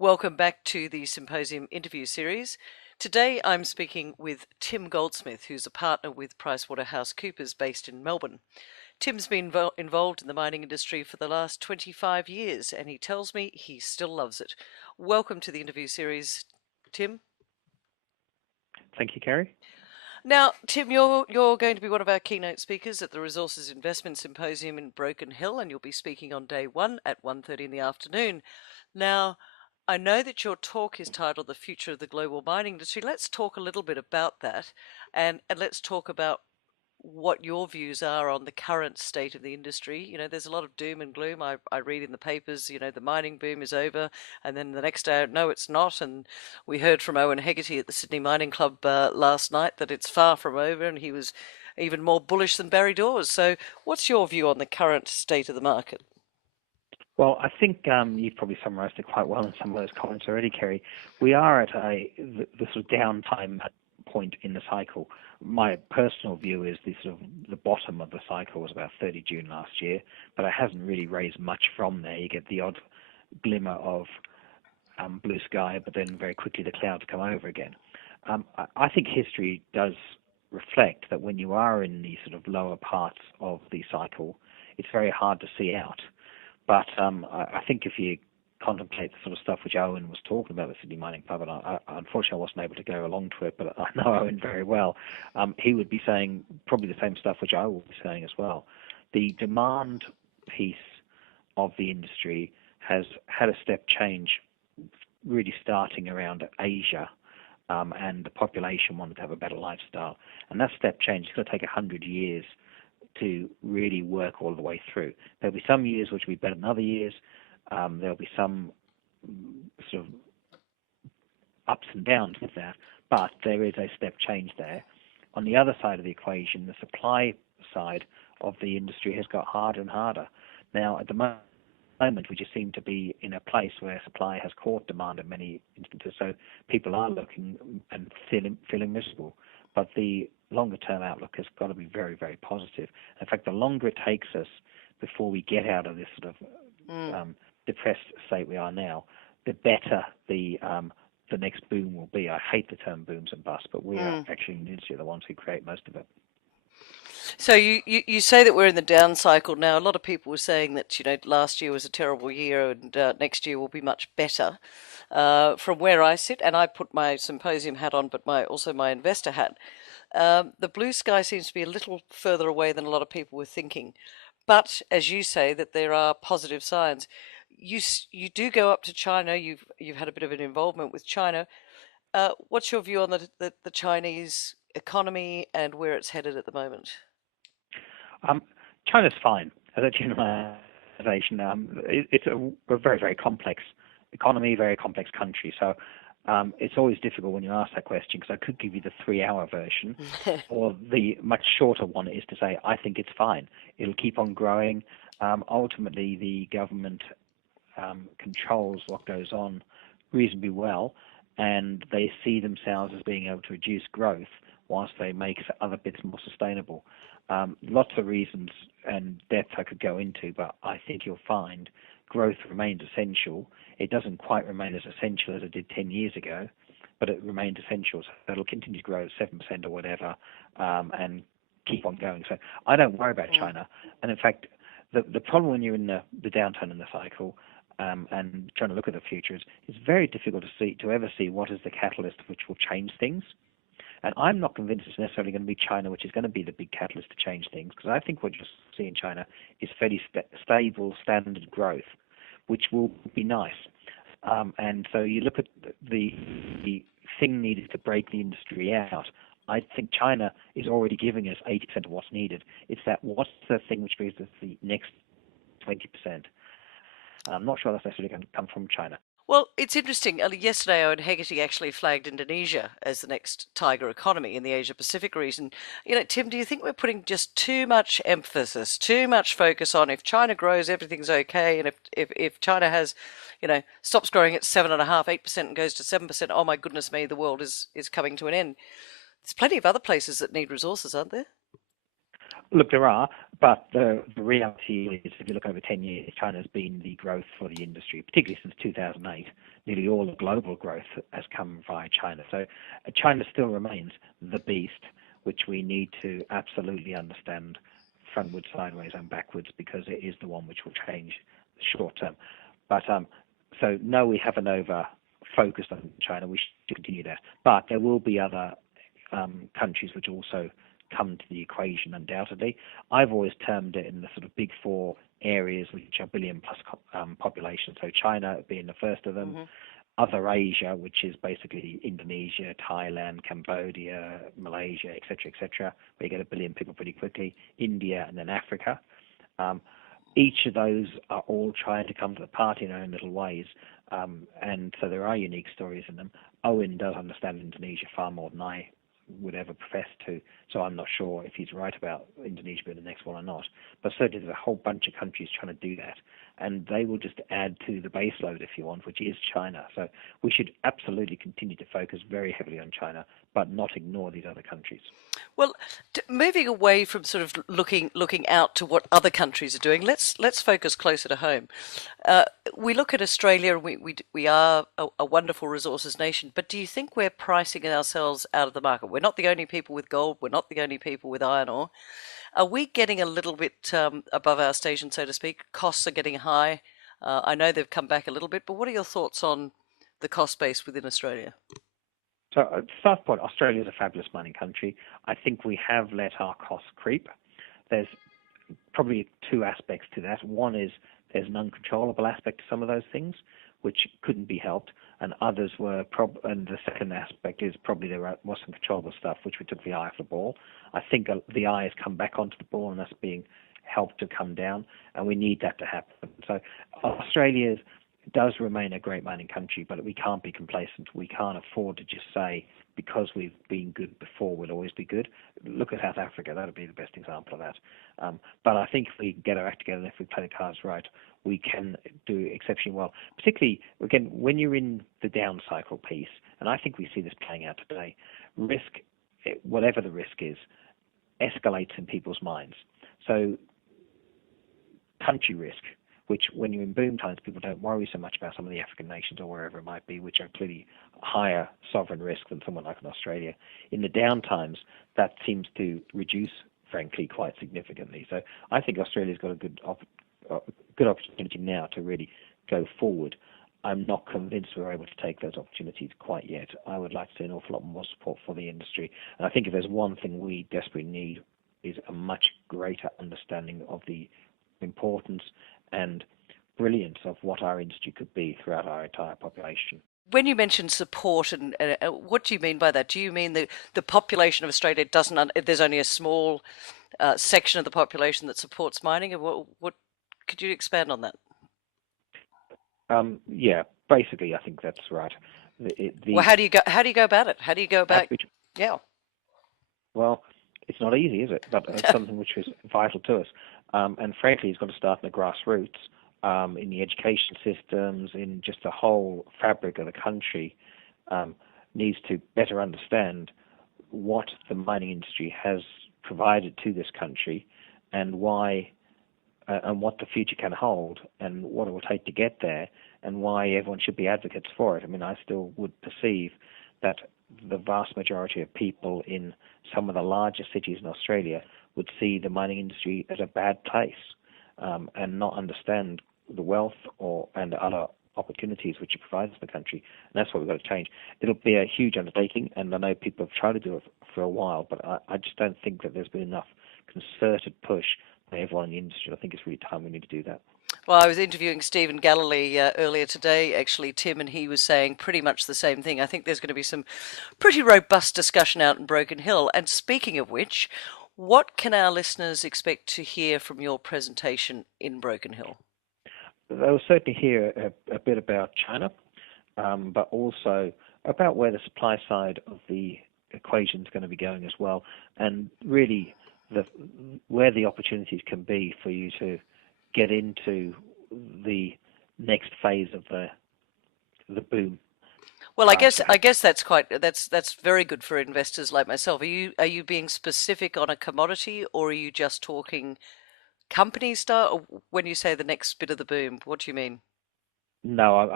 Welcome back to the Symposium interview series. Today I'm speaking with Tim Goldsmith, who's a partner with PricewaterhouseCoopers based in Melbourne. Tim's been involved in the mining industry for the last 25 years and he tells me he still loves it. Welcome to the interview series, Tim. Thank you, Kerry. Now, Tim, you're going to be one of our keynote speakers at the Resources Investment Symposium in Broken Hill, and you'll be speaking on day one at 1:30 in the afternoon. Now, I know that your talk is titled The Future of the Global Mining Industry. Let's talk a little bit about that, and let's talk about what your views are on the current state of the industry. There's a lot of doom and gloom. I read in the papers, the mining boom is over, and then the next day, no, it's not. And we heard from Owen Hegarty at the Sydney Mining Club last night that it's far from over, and he was even more bullish than Barry Dawes. So what's your view on the current state of the market? Well, I think you've probably summarised it quite well in some of those comments already, Kerry. We are at the sort of downtime point in the cycle. My personal view is the bottom of the cycle was about 30 June last year, but it hasn't really raised much from there. You get the odd glimmer of blue sky, but then very quickly the clouds come over again. I think history does reflect that when you are in the sort of lower parts of the cycle, it's very hard to see out. But I think if you contemplate the sort of stuff which Owen was talking about at the Sydney Mining Club, and unfortunately I wasn't able to go along to it, but I know Owen very well, he would be saying probably the same stuff which I will be saying as well. The demand piece of the industry has had a step change really starting around Asia, and the population wanted to have a better lifestyle. And that step change is going to take 100 years to really work all the way through. There'll be some years which will be better than other years. There'll be some sort of ups and downs with that, but there is a step change there. On the other side of the equation, the supply side of the industry has got harder and harder. Now, at the moment, we just seem to be in a place where supply has caught demand in many instances, so people are looking and feeling miserable. But the longer-term outlook has got to be very, very positive. In fact, the longer it takes us before we get out of this sort of depressed state we are now, the better the next boom will be. I hate the term booms and busts, but we are actually in the industry the ones who create most of it. So you say that we're in the down cycle now. A lot of people were saying that last year was a terrible year and next year will be much better. From where I sit, and I put my symposium hat on, but also my investor hat, the blue sky seems to be a little further away than a lot of people were thinking. But as you say, that there are positive signs. You do go up to China. You've had a bit of an involvement with China. What's your view on the Chinese economy and where it's headed at the moment? China's fine as a generalization. It's a very, very complex economy, very complex country. So it's always difficult when you ask that question because I could give you the 3-hour version, or the much shorter one is to say I think it's fine. It'll keep on growing. Ultimately, the government controls what goes on reasonably well, and they see themselves as being able to reduce growth whilst they make other bits more sustainable. Lots of reasons and depth I could go into, but I think you'll find growth remains essential. It doesn't quite remain as essential as it did 10 years ago, but it remains essential. So it'll continue to grow 7% or whatever, and keep on going. So I don't worry about China. And in fact, the problem when you're in the downturn in the cycle, and trying to look at the future, is it's very difficult to ever see what is the catalyst which will change things. And I'm not convinced it's necessarily going to be China, which is going to be the big catalyst to change things, because I think what you'll see in China is fairly stable, standard growth, which will be nice. And so you look at the thing needed to break the industry out. I think China is already giving us 80% of what's needed. It's that what's the thing which brings us the next 20%. I'm not sure that's necessarily going to come from China. Well, it's interesting. Yesterday, Owen Hegarty actually flagged Indonesia as the next tiger economy in the Asia-Pacific region. Tim, do you think we're putting just too much emphasis, too much focus on if China grows, everything's okay, and if China has, stops growing at 7.5%, 8% and goes to 7%, oh my goodness me, the world is coming to an end. There's plenty of other places that need resources, aren't there? Look, there are, but the reality is, if you look over 10 years, China's been the growth for the industry, particularly since 2008. Nearly all the global growth has come via China. So China still remains the beast, which we need to absolutely understand frontwards, sideways, and backwards, because it is the one which will change short term. But so no, we haven't over focused on China. We should continue that. But there will be other countries which also come to the equation, undoubtedly. I've always termed it in the sort of big four areas, which are billion plus population. So China being the first of them, Mm-hmm. other Asia, which is basically Indonesia, Thailand, Cambodia, Malaysia, etc., where you get 1 billion people pretty quickly, India, and then Africa. Each of those are all trying to come to the party in their own little ways, and so there are unique stories in them. Owen does understand Indonesia far more than I would ever profess to, so I'm not sure if he's right about Indonesia being the next one or not. But certainly there's a whole bunch of countries trying to do that, and they will just add to the base load, if you want, which is China. So we should absolutely continue to focus very heavily on China, but not ignore these other countries. Well, moving away from sort of looking out to what other countries are doing, let's focus closer to home. We look at Australia, and we are a wonderful resources nation. But do you think we're pricing ourselves out of the market? We're not the only people with gold. We're not the only people with iron ore. Are we getting a little bit above our station, so to speak? Costs are getting high. I know they've come back a little bit, but what are your thoughts on the cost base within Australia? So at the start point, Australia is a fabulous mining country. I think we have let our costs creep. There's probably two aspects to that. One is there's an uncontrollable aspect to some of those things, which couldn't be helped, and others were. And the second aspect is probably there was some controllable stuff, which we took the eye off the ball. I think the eye has come back onto the ball, and that's being helped to come down, and we need that to happen. So Australia does remain a great mining country, but we can't be complacent. We can't afford to just say, because we've been good before, we'll always be good. Look at South Africa. That would be the best example of that. But I think if we get our act together and if we play the cards right, we can do exceptionally well. Particularly, again, when you're in the down cycle piece, and I think we see this playing out today, risk, whatever the risk is, escalates in people's minds. So country risk, which when you're in boom times, people don't worry so much about some of the African nations or wherever it might be, which are clearly higher sovereign risk than someone like in Australia. In the down times, that seems to reduce, frankly, quite significantly. So I think Australia's got a good opportunity now to really go forward. I'm not convinced we're able to take those opportunities quite yet. I would like to see an awful lot more support for the industry. And I think if there's one thing we desperately need is a much greater understanding of the importance and brilliance of what our industry could be throughout our entire population. When you mention support, and what do you mean by that? Do you mean the population of Australia doesn't? There's only a small section of the population that supports mining. What could you expand on that? Yeah, basically, I think that's right. Well, how do you go? How do you go about it? How do you go about? Yeah. Well, it's not easy, is it? But it's something which is vital to us. And frankly, it's got to start in the grassroots, in the education systems, in just the whole fabric of the country. Needs to better understand what the mining industry has provided to this country, and why, and what the future can hold, and what it will take to get there, and why everyone should be advocates for it. I mean, I still would perceive that the vast majority of people in some of the larger cities in Australia would see the mining industry as a bad place, and not understand the wealth and other opportunities which it provides the country. And that's what we've got to change. It'll be a huge undertaking, and I know people have tried to do it for a while, but I just don't think that there's been enough concerted push by everyone in the industry. I think it's really time we need to do that. Well, I was interviewing Stephen Galilee earlier today, actually, Tim, and he was saying pretty much the same thing. I think there's going to be some pretty robust discussion out in Broken Hill. And speaking of which, what can our listeners expect to hear from your presentation in Broken Hill? They'll certainly hear a bit about China, but also about where the supply side of the equation is going to be going as well, and really where the opportunities can be for you to get into the next phase of the boom. Well, to I have. guess that's very good for investors like myself. Are you being specific on a commodity, or are you just talking company style? Or when you say the next bit of the boom, what do you mean? No,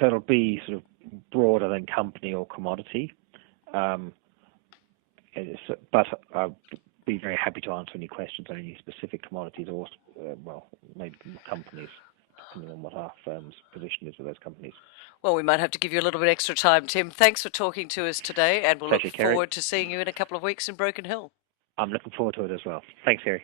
so it'll be sort of broader than company or commodity. Um, but I'll be very happy to answer any questions on any specific commodities or, well, maybe companies, depending on what our firm's position is with those companies. Well, we might have to give you a little bit extra time, Tim. Thanks for talking to us today, and we'll look Pleasure, Kerry. forward to seeing you in a couple of weeks in Broken Hill. I'm looking forward to it as well. Thanks, Kerry.